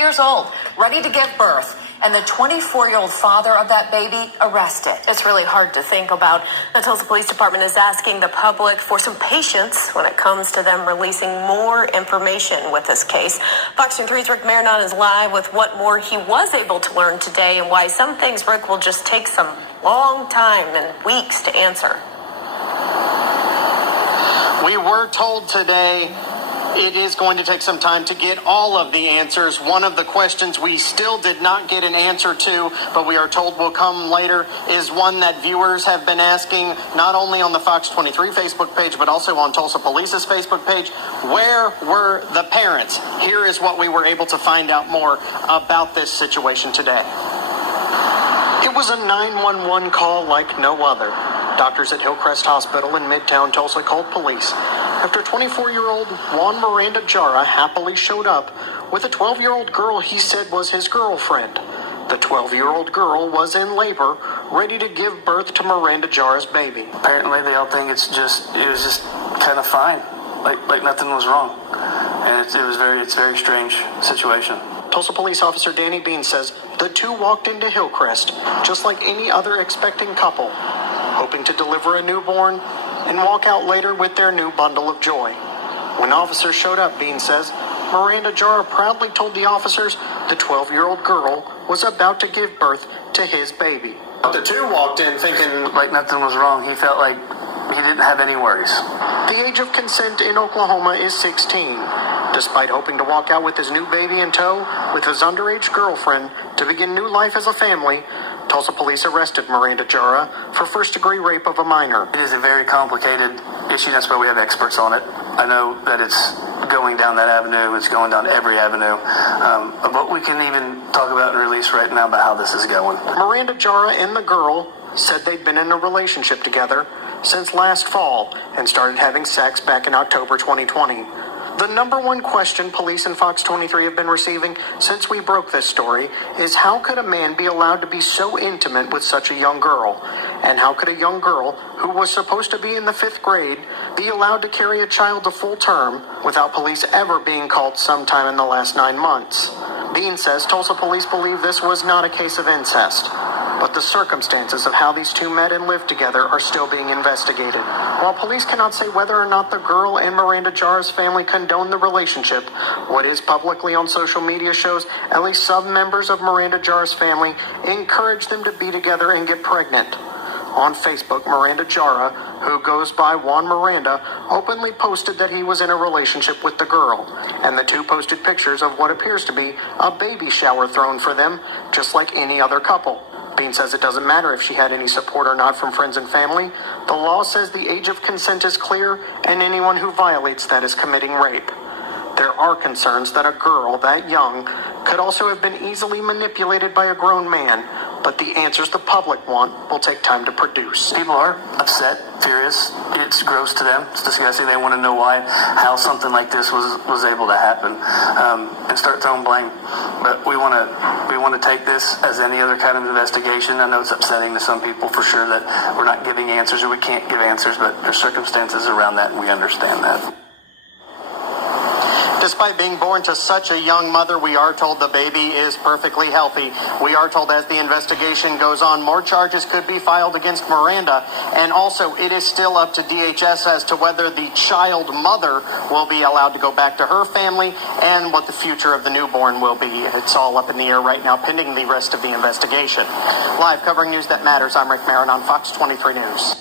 Years old, ready to give birth, and the 24-year-old father of that baby arrested. It's really hard to think about. The Tulsa Police Department is asking the public for some patience when it comes to them releasing more information with this case. Fox News 3's Rick Marinon is live with what more he was able to learn today and why some things, Rick, will just take some long time and weeks to answer. We were told today it is going to take some time to get all of the answers. One of the questions we still did not get an answer to, but we are told will come later, is one that viewers have been asking, not only on the Fox 23 Facebook page, but also on Tulsa Police's Facebook page. Where were the parents? Here is what we were able to find out more about this situation today. It was a 911 call like no other. Doctors at Hillcrest Hospital in Midtown Tulsa called police after 24-year-old Juan Miranda Jara happily showed up with a 12-year-old girl he said was his girlfriend. The 12-year-old girl was in labor, ready to give birth to Miranda Jara's baby. Apparently they all think it was just kind of fine, like nothing was wrong. And it's a very strange situation. Tulsa police officer Danny Bean says the two walked into Hillcrest just like any other expecting couple, hoping to deliver a newborn and walk out later with their new bundle of joy. When officers showed up, Bean says, Miranda Jara proudly told the officers the 12-year-old girl was about to give birth to his baby. The two walked in thinking like nothing was wrong. He felt like he didn't have any worries. The age of consent in Oklahoma is 16. Despite hoping to walk out with his new baby in tow with his underage girlfriend to begin new life as a family, Tulsa police arrested Miranda Jara for first-degree rape of a minor. It is a very complicated issue. That's why we have experts on it. I know that it's going down that avenue. It's going down every avenue. But we can even talk about and release right now about how this is going. Miranda Jara and the girl said they'd been in a relationship together since last fall and started having sex back in October 2020. The number one question police and Fox 23 have been receiving since we broke this story is how could a man be allowed to be so intimate with such a young girl? And how could a young girl who was supposed to be in the 5th grade be allowed to carry a child to full term without police ever being called sometime in the last 9 months? Bean says Tulsa police believe this was not a case of incest, but the circumstances of how these two met and lived together are still being investigated. While police cannot say whether or not the girl and Miranda Jara's family condone the relationship, what is publicly on social media shows at least some members of Miranda Jara's family encourage them to be together and get pregnant. On Facebook, Miranda Jara, who goes by Juan Miranda, openly posted that he was in a relationship with the girl, and the two posted pictures of what appears to be a baby shower thrown for them, just like any other couple. Bean says it doesn't matter if she had any support or not from friends and family. The law says the age of consent is clear, and anyone who violates that is committing rape. There are concerns that a girl that young could also have been easily manipulated by a grown man, but the answers the public want will take time to produce. People are upset, furious. It's gross to them. It's disgusting. They want to know how something like this was able to happen, and start throwing blame. But we want to take this as any other kind of investigation. I know it's upsetting to some people for sure that we're not giving answers or we can't give answers, but there's circumstances around that, and we understand that. Despite being born to such a young mother, we are told the baby is perfectly healthy. We are told as the investigation goes on, more charges could be filed against Miranda. And also, it is still up to DHS as to whether the child mother will be allowed to go back to her family and what the future of the newborn will be. It's all up in the air right now, pending the rest of the investigation. Live covering news that matters, I'm Rick Marin on Fox 23 News.